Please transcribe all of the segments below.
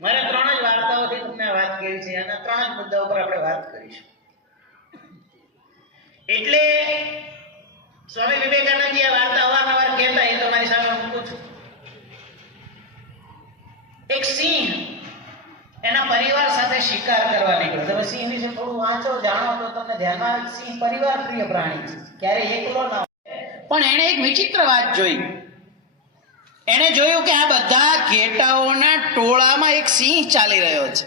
મારે ત્રણ જ વાર્તાઓથી તમને વાત કરી છે અને ત્રણ જ મુદ્દા ઉપર આપણે વાત કરીશું. એટલે સ્વામી વિવેકાનંદજી આ વાર્તા અવારનવાર કહેતા, એ તમારી સામે મૂકું છું. એક સિંહ એના પરિવાર સાથે શિકાર કરવા નીકળ્યો. તમે સિંહ વિશે થોડું વાંચો, જાણો તો તમને ધ્યાનમાં આવે. સિંહ પરિવાર પ્રિય પ્રાણી છે, ક્યારેય એકલો ના હોય. પણ એણે એક વિચિત્ર વાત જોઈ. એણે જોયું કે આ બધા ઘેટાઓના ટોળામાં એક સિંહ ચાલી રહ્યો છે.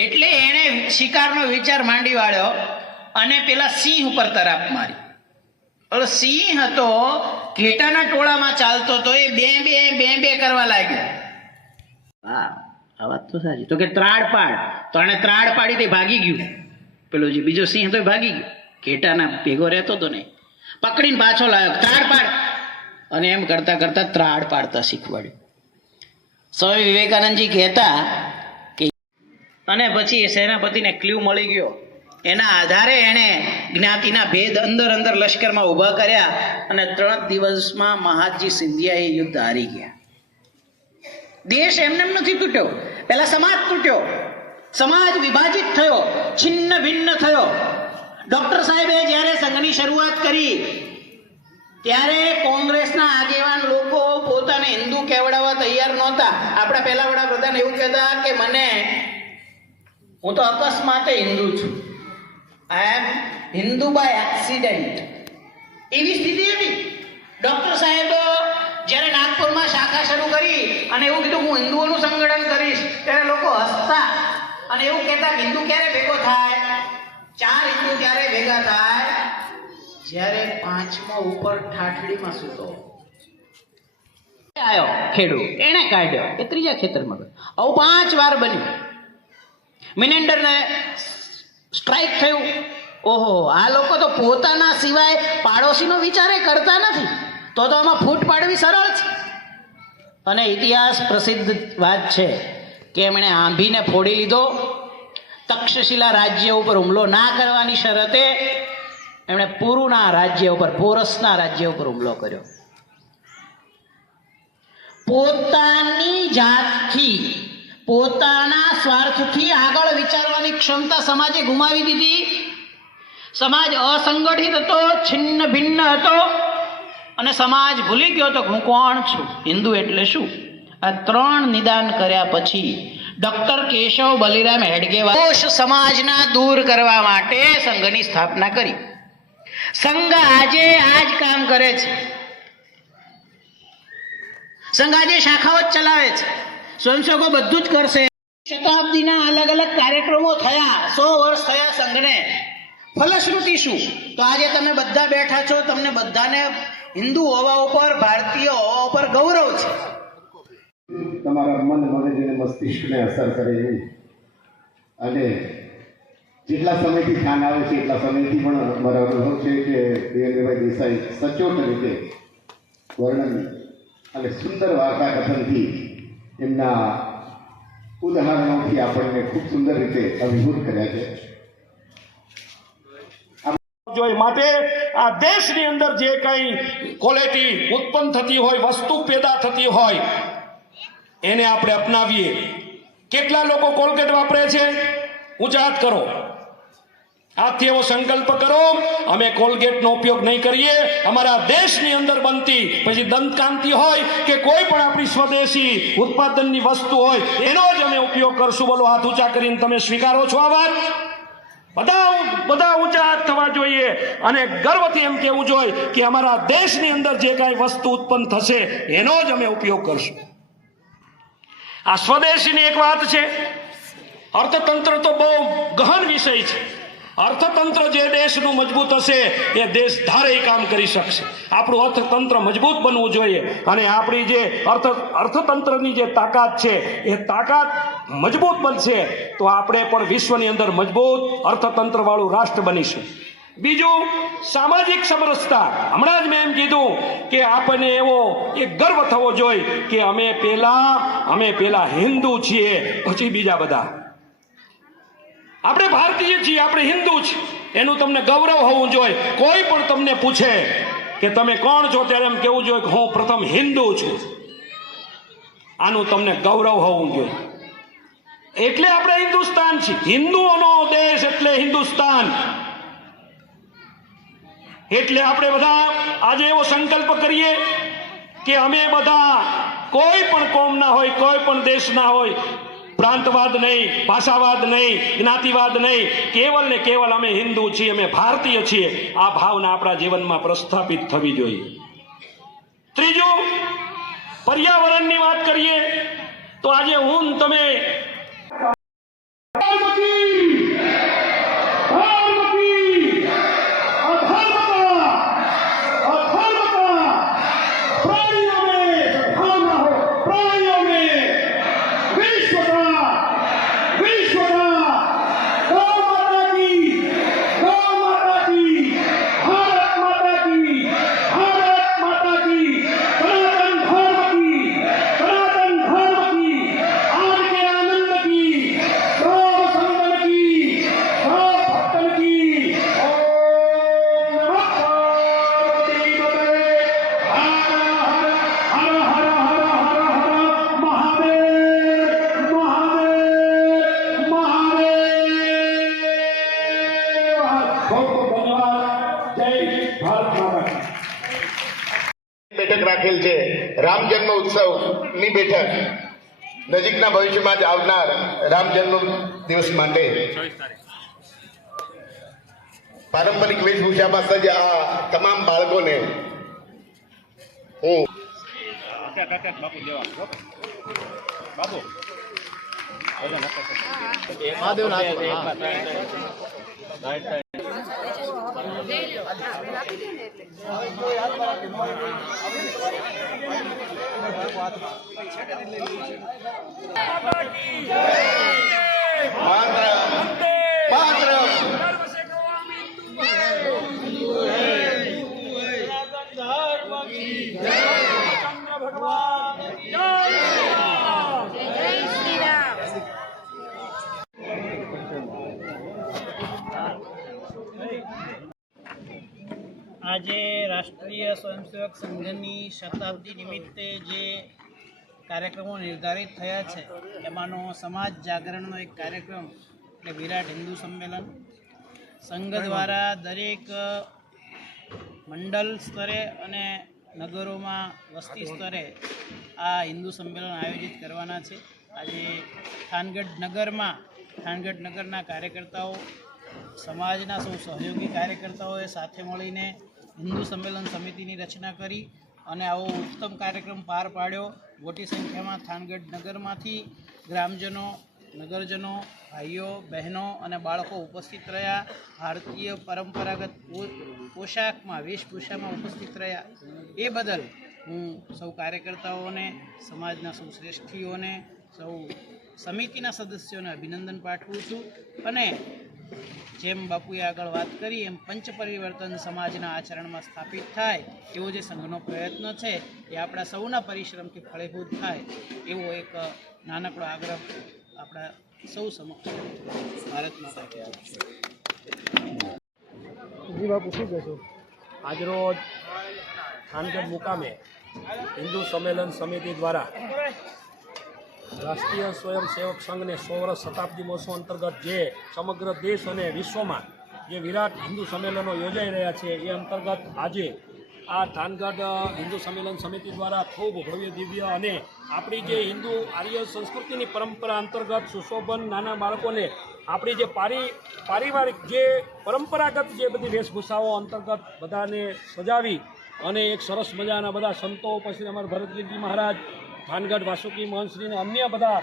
એટલે એણે શિકારનો વિચાર માંડી વાળ્યો અને પેલા સિંહ ઉપર તરાપ મારી. ઓલો સિંહ હતો, ઘેટાના ટોળામાં ચાલતો તો એ બે બે બે બે કરવા લાગ્યો. હા, આ વાત તો સાચી. તો કે ત્રાડ પાડ. તો એને ત્રાડ પાડી તે ભાગી ગયું. પેલો જે બીજો સિંહ હતો એ ભાગી ગયો. ઘેટાના ભેગો રહેતો હતો ને, પકડીને પાછો લાવ્યો. ત્રાડ પાડ. અને એમ કરતા કરતા ત્રાડ પાડતા શીખવાડ્યું. સ્વામી વિવેકાનંદજી કહેતા કે અને પછી એ સેનાપતિને ક્લ્યુ મળી ગયો. એના આધારે એણે જ્ઞાતિના ભેદ અંદર અંદર લશ્કરમાં ઊભા કર્યા અને 3 દિવસમાં મહાદજી સિંધિયા એ યુદ્ધ હારી ગયા. દેશ એમને નથી તૂટ્યો. પહેલા સમાજ તૂટ્યો, સમાજ વિભાજિત થયો, છિન્ન ભિન્ન થયો. ડોક્ટર સાહેબે જ્યારે સંઘની શરૂઆત કરી ત્યારે કોંગ્રેસના આગેવાન લોકો પોતાને હિન્દુ કહેવડાવવા તૈયાર નહોતા. આપણા પહેલા વડાપ્રધાન એવું કહેતા કે હું તો અકસ્માતે હિન્દુ છું, આઈ એમ હિન્દુ બાય એક્સિડન્ટ. એવી સ્થિતિ હતી. ડોક્ટર સાહેબ જ્યારે નાગપુરમાં શાખા શરૂ કરી અને એવું કીધું હું હિન્દુઓનું સંગઠન કરીશ, ત્યારે લોકો હસતા અને એવું કહેતા હિન્દુ ક્યારે ભેગો થાય? 4 હિન્દુ ક્યારે ભેગા થાય? જ્યારે 5મો ઉપર ઠાઠડીમાં સૂતો આવ્યો ખેડૂત, એને કાઢ્યો, એ 3જા ખેતરમાં ગયો. આવું 5 વાર બન્યું. મિનેન્ડરને સ્ટ્રાઇક થયું. ઓહો, આ લોકો તો પોતાના સિવાય પાડોશીનો વિચારે કરતા નથી. તો આમાં ફૂટ પાડવી સરળ છે. અને ઇતિહાસ પ્રસિદ્ધ વાત છે કે એમણે આંભીને ફોડી લીધો. તક્ષશિલા રાજ્ય ઉપર હુમલો ના કરવાની શરતે એમણે પુરુના રાજ્ય ઉપર, પોરસના રાજ્ય ઉપર હુમલો કર્યો. પોતાની જાતથી, પોતાના સ્વાર્થથી આગળ વિચારવાની ક્ષમતા સમાજે ગુમાવી દીધી. સમાજ અસંગઠિત હતો, છિન્ન ભિન્ન હતો અને સમાજ ભૂલી ગયો તો હું કોણ છું, હિન્દુ એટલે શું. આ 3 નિદાન કર્યા પછી ડોક્ટર કેશવ બલિરામ હેડગેવારે સમાજના દૂર કરવા માટે સંઘની સ્થાપના કરી. સંઘ આજે આ જ કામ કરે છે. સંઘ આજે શાખાઓ જ ચલાવે છે. સ્વયંસેવકો બધું જ કરશે. શતાબ્દીના અલગ અલગ કાર્યક્રમો થયા, 100 વર્ષ થયા સંઘને. ફલશ્રુતિ શું? તો આજે તમે બધા બેઠા છો, તમને બધાને હિન્દુ હોવા ઉપર, ભારતીય હોવા ઉપર ગૌરવ છે. તમારા મન, મગજ અને મસ્તિષ્કને અસર કરે એવું અને જેટલા સમયથી ધ્યાન આવે છે એટલા સમયથી પણ મારા અનુભવ છે કે દેવેન્દ્રભાઈ દેસાઈ સચોટ રીતે વર્ણન અને સુંદર વાર્તા કથનથી એમના ઉદાહરણોથી આપણને ખૂબ સુંદર રીતે અભિભૂત કર્યા છે. જોઈએ માટે આ દેશની અંદર જે કંઈ ક્વોલિટી ઉત્પન્ન થતી હોય, વસ્તુ પેદા થતી હોય, એને આપણે અપનાવીએ. કેટલા લોકો કોલગેટ વાપરે છે? ઊંચા હાથ કરો. આજથી એવો સંકલ્પ કરો, અમે કોલગેટનો ઉપયોગ નહીં કરીએ. અમારા દેશની અંદર બનતી પછી દંતકાંતિ હોય કે કોઈ પણ આપણી સ્વદેશી ઉત્પાદનની વસ્તુ હોય, એનો જ અમે ઉપયોગ કરશું. બોલો, હાથ ઊંચા કરીને તમે સ્વીકારો છો આ વાત? બધા ઊંચા હાથ થવા જોઈએ અને ગર્વથી એમ કહેવું જોઈએ કે અમારા દેશની અંદર જે કાંઈ વસ્તુ ઉત્પન્ન થશે એનો જ અમે ઉપયોગ કરશું. આ સ્વદેશીની એક વાત છે. અર્થતંત્ર તો બહુ ગહન વિષય છે. અર્થતંત્ર જે દેશનું મજબૂત હશે એ દેશ ધારે કામ કરી શકશે. આપણું અર્થતંત્ર મજબૂત બનવું જોઈએ અને આપણી જે અર્થતંત્રની જે તાકાત છે એ તાકાત મજબૂત બનશે તો આપણે પણ વિશ્વની અંદર મજબૂત અર્થતંત્રવાળું રાષ્ટ્ર બનીશું. બીજું, સામાજિક સમરસતા. હમણાં જ મેં એમ કીધું કે આપણને એવો એક ગર્વ થવો જોઈએ કે અમે પેલા હિન્દુ છીએ, પછી બીજા બધા. આપણે ભારતીય છીએ, આપણે હિન્દુ છીએ, એનું તમને ગૌરવ હોવું જોઈએ. કોઈ પણ તમને પૂછે કે તમે કોણ છો ત્યારે એમ કહેવું જોઈએ કે હું પ્રથમ હિન્દુ છું. આનું તમને ગૌરવ હોવું જોઈએ. એટલે આપણે હિન્દુસ્તાન છીએ. હિન્દુઓનો દેશ એટલે હિન્દુસ્તાન. એટલે આપણે બધા આજે એવો સંકલ્પ કરીએ કે અમે બધા કોઈ પણ કોમના હોય, કોઈ પણ દેશના હોય, પ્રાંતવાદ નહીં, ભાષાવાદ નહીં, જ્ઞાતિવાદ નહીં, કેવલ ને કેવલ અમે હિન્દુ છીએ, અમે ભારતીય છીએ. આ ભાવના આપણા જીવનમાં પ્રસ્થાપિત થવી જોઈએ. ત્રીજું, પર્યાવરણની વાત કરીએ તો આજે હું તમે બેઠક રાખેલ છે. રામ જન્મ ઉત્સવની બેઠક નજીકના ભવિષ્યમાં જ આવનાર રામ જન્મ દિવસ માટે પારંપરિક વેશભૂષામાં સજ્જ આ તમામ બાળકોને હું આજે રાષ્ટ્રીય સ્વયંસેવક સંઘની શતાબ્દી નિમિત્તે જે કાર્યક્રમો નિર્ધારિત થયા છે એમાંનો સમાજ જાગરણનો એક કાર્યક્રમ એટલે વિરાટ હિન્દુ સંમેલન. સંઘ દ્વારા દરેક મંડળ સ્તરે અને નગરોમાં વસ્તી સ્તરે આ હિન્દુ સંમેલન આયોજિત કરવાના છે. આજે થાનગઢ નગરના કાર્યકર્તાઓ, સમાજના સૌ સહયોગી કાર્યકર્તાઓએ સાથે મળીને હિન્દુ સંમેલન સમિતિની રચના કરી અને આવો ઉત્તમ કાર્યક્રમ પાર પાડ્યો. મોટી સંખ્યામાં થાનગઢ નગરમાંથી ગ્રામજનો, નગરજનો, ભાઈઓ, બહેનો અને બાળકો ઉપસ્થિત રહ્યા. ભારતીય પરંપરાગત પોશાકમાં, વેશભૂષામાં ઉપસ્થિત રહ્યા. એ બદલ હું સૌ કાર્યકર્તાઓને, સમાજના સૌ શ્રેષ્ઠીઓને, સૌ સમિતિના સદસ્યોને અભિનંદન પાઠવું છું. અને જેમ બાપુએ આગળ વાત કરી એમ પંચ પરિવર્તન સમાજના આચરણમાં સ્થાપિત થાય એવો જે સંઘનો પ્રયત્ન છે એ આપણા સૌના પરિશ્રમથી ફળીભૂત થાય એવો એક નાનકડો આગ્રહ આપણા સૌ સમક્ષ ભારત માતા કે જી બાપુ શું કહેશો? આજરોજ થાનગઢ મુકામે હિન્દુ સંમેલન સમિતિ દ્વારા રાષ્ટ્રીય સ્વયંસેવક સંઘને 100 વર્ષ શતાબ્દી મહોત્સવ અંતર્ગત જે સમગ્ર દેશ અને વિશ્વમાં જે વિરાટ હિન્દુ સંમેલનો યોજાઈ રહ્યા છે એ અંતર્ગત આજે આ થાનગઢ હિન્દુ સંમેલન સમિતિ દ્વારા ખૂબ ભવ્ય દિવ્ય અને આપણી જે હિન્દુ આર્ય સંસ્કૃતિની પરંપરા અંતર્ગત સુશોભન નાના બાળકોને આપણી જે પારિવારિક જે પરંપરાગત જે બધી વેશભૂષાઓ અંતર્ગત બધાને સજાવી અને એક સરસ મજાના બધા સંતો પછી અમારા ભરતગીરજી મહારાજ, થાનગઢ વાસુકી મહંતશ્રી અને અન્ય બધા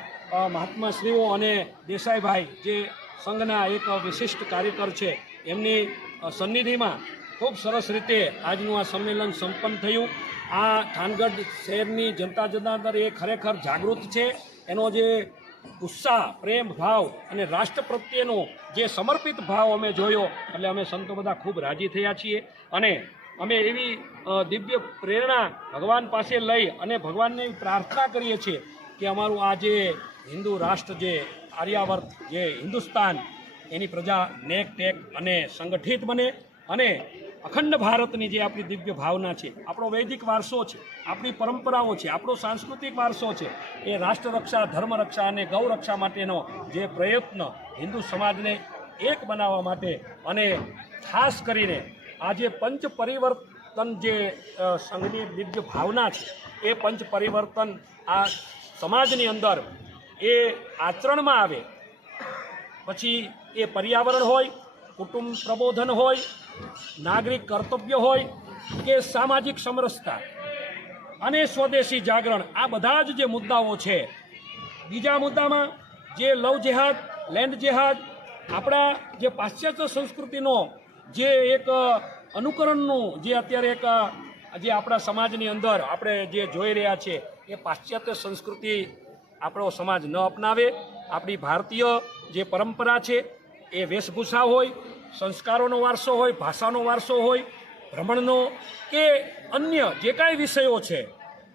મહાત્માશ્રીઓ અને દેસાઈભાઈ જે સંઘના એક વિશિષ્ટ કાર્યકર છે એમની સન્નિધિમાં ખૂબ સરસ રીતે આજનું આ સંમેલન સંપન્ન થયું. આ થાનગઢ શહેરની જનતા જનાર્દન એ ખરેખર જાગૃત છે. એનો જે ઉત્સાહ, પ્રેમ ભાવ અને રાષ્ટ્ર પ્રત્યેનો જે સમર્પિત ભાવ અમે જોયો એટલે અમે સંતો બધા ખૂબ રાજી થયા છીએ અને અમે એવી દિવ્ય પ્રેરણા ભગવાન પાસે લઈ અને ભગવાનને પ્રાર્થના કરીએ છીએ કે અમારું આ જે હિન્દુ રાષ્ટ્ર જે આર્યાવર્ત જે હિન્દુસ્તાન એની પ્રજા નેક ટેક અને સંગઠિત બને અને અખંડ ભારતની જે આપણી દિવ્ય ભાવના છે, આપણો વૈદિક વારસો છે, આપણી પરંપરાઓ છે, આપણો સાંસ્કૃતિક વારસો છે, એ રાષ્ટ્ર રક્ષા, ધર્મ રક્ષા અને ગૌ રક્ષા માટેનો જે પ્રયત્ન હિન્દુ સમાજને એક બનાવવા માટે અને ખાસ કરીને આ જે પંચ પરિવર્તન જે સંઘની દિવ્ય ભાવના છે એ પંચ પરિવર્તન આ સમાજની અંદર એ આચરણમાં આવે પછી એ પર્યાવરણ હોય, કુટુંબ પ્રબોધન હોય, નાગરિક કર્તવ્ય હોય કે સામાજિક સમરસતા અને સ્વદેશી જાગરણ, આ બધા જ જે મુદ્દાઓ છે. બીજા મુદ્દામાં જે લવ જેહાદ, લેન્ડ જેહાદ, આપણા જે પાશ્ચાત્ય સંસ્કૃતિનો જે એક અનુકરણનું જે અત્યારે એક જે આપણા સમાજની અંદર આપણે જે જોઈ રહ્યા છે એ પાશ્ચાત્ય સંસ્કૃતિ આપણો સમાજ ન અપનાવે. આપણી ભારતીય જે પરંપરા છે એ વેશભૂષા હોય, સંસ્કારોનો વારસો હોય, ભાષાનો વારસો હોય, ભ્રમણનો કે અન્ય જે કાંઈ વિષયો છે,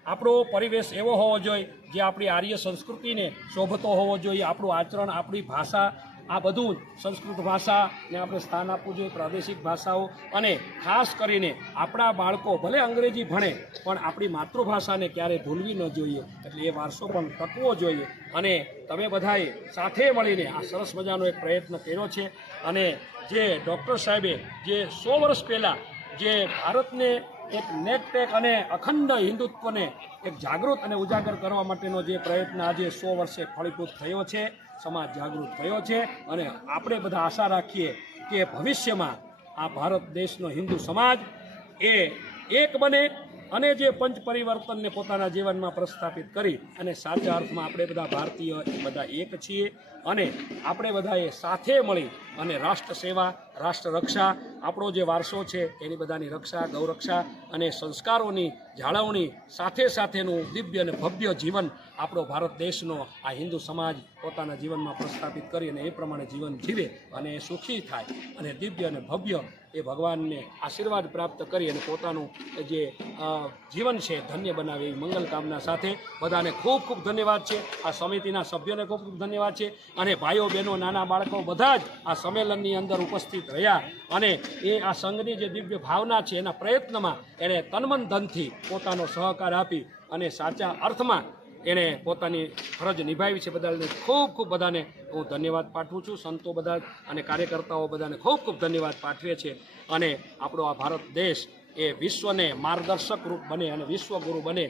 આપણો પરિવેશ એવો હોવો જોઈએ જે આપણી આર્ય સંસ્કૃતિને શોભતો હોવો જોઈએ. આપણું આચરણ, આપણી ભાષા, આ બધું સંસ્કૃત ભાષાને આપણે સ્થાન આપવું જોઈએ, પ્રાદેશિક ભાષાઓ, અને ખાસ કરીને આપણા બાળકો ભલે અંગ્રેજી ભણે પણ આપણી માતૃભાષાને ક્યારેય ભૂલવી ન જોઈએ. એટલે એ વારસો પણ ટકવો જોઈએ અને તમે બધાએ સાથે મળીને આ સરસ મજાનો એક પ્રયત્ન કર્યો છે અને જે ડૉક્ટર સાહેબે જે 100 વર્ષ પહેલાં જે ભારતને એક નેકટેક અને અખંડ હિન્દુત્વને એક જાગૃત અને ઉજાગર કરવા માટેનો જે પ્રયત્ન આજે 100 વર્ષે ફળીભૂત થયો છે, સમાજ જાગૃત થયો છે અને આપણે બધા આશા રાખીએ કે ભવિષ્યમાં આ ભારત દેશનો હિન્દુ સમાજ એ એક બને અને જે પંચ પરિવર્તનને પોતાના જીવનમાં પ્રસ્થાપિત કરી અને સાચા અર્થમાં આપણે બધા ભારતીય બધા એક છીએ અને આપણે બધાએ સાથે મળી અને રાષ્ટ્ર સેવા, રાષ્ટ્ર રક્ષા, આપણો જે વારસો છે એની બધાની રક્ષા, ગૌરક્ષા અને સંસ્કારોની જાળવણી સાથે સાથેનું દિવ્ય અને ભવ્ય જીવન આપણો ભારત દેશનો આ હિન્દુ સમાજ પોતાના જીવનમાં પ્રસ્થાપિત કરી અને એ પ્રમાણે જીવન જીવે અને એ સુખી થાય અને દિવ્ય અને ભવ્ય એ ભગવાનને આશીર્વાદ પ્રાપ્ત કરી અને પોતાનું જે જીવન છે ધન્ય બનાવે એ મંગલ કામના સાથે બધાને ખૂબ ખૂબ ધન્યવાદ છે. આ સમિતિના સભ્યોને ખૂબ ખૂબ ધન્યવાદ છે અને ભાઈઓ બહેનો, નાના બાળકો બધા જ આ સંમેલનની અંદર ઉપસ્થિત રહ્યા અને એ આ સંઘની જે દિવ્ય ભાવના છે એના પ્રયત્નમાં એણે તનમન ધનથી પોતાનો સહકાર આપી અને સાચા અર્થમાં એણે પોતાની ફરજ નિભાવી છે. બધાને ખૂબ ખૂબ બધાને હું ધન્યવાદ પાઠવું છું. સંતો બધા અને કાર્યકર્તાઓ બધાને ખૂબ ખૂબ ધન્યવાદ પાઠવે છે અને આપણો આ ભારત દેશ એ વિશ્વને માર્ગદર્શક રૂપ બને અને વિશ્વગુરુ બને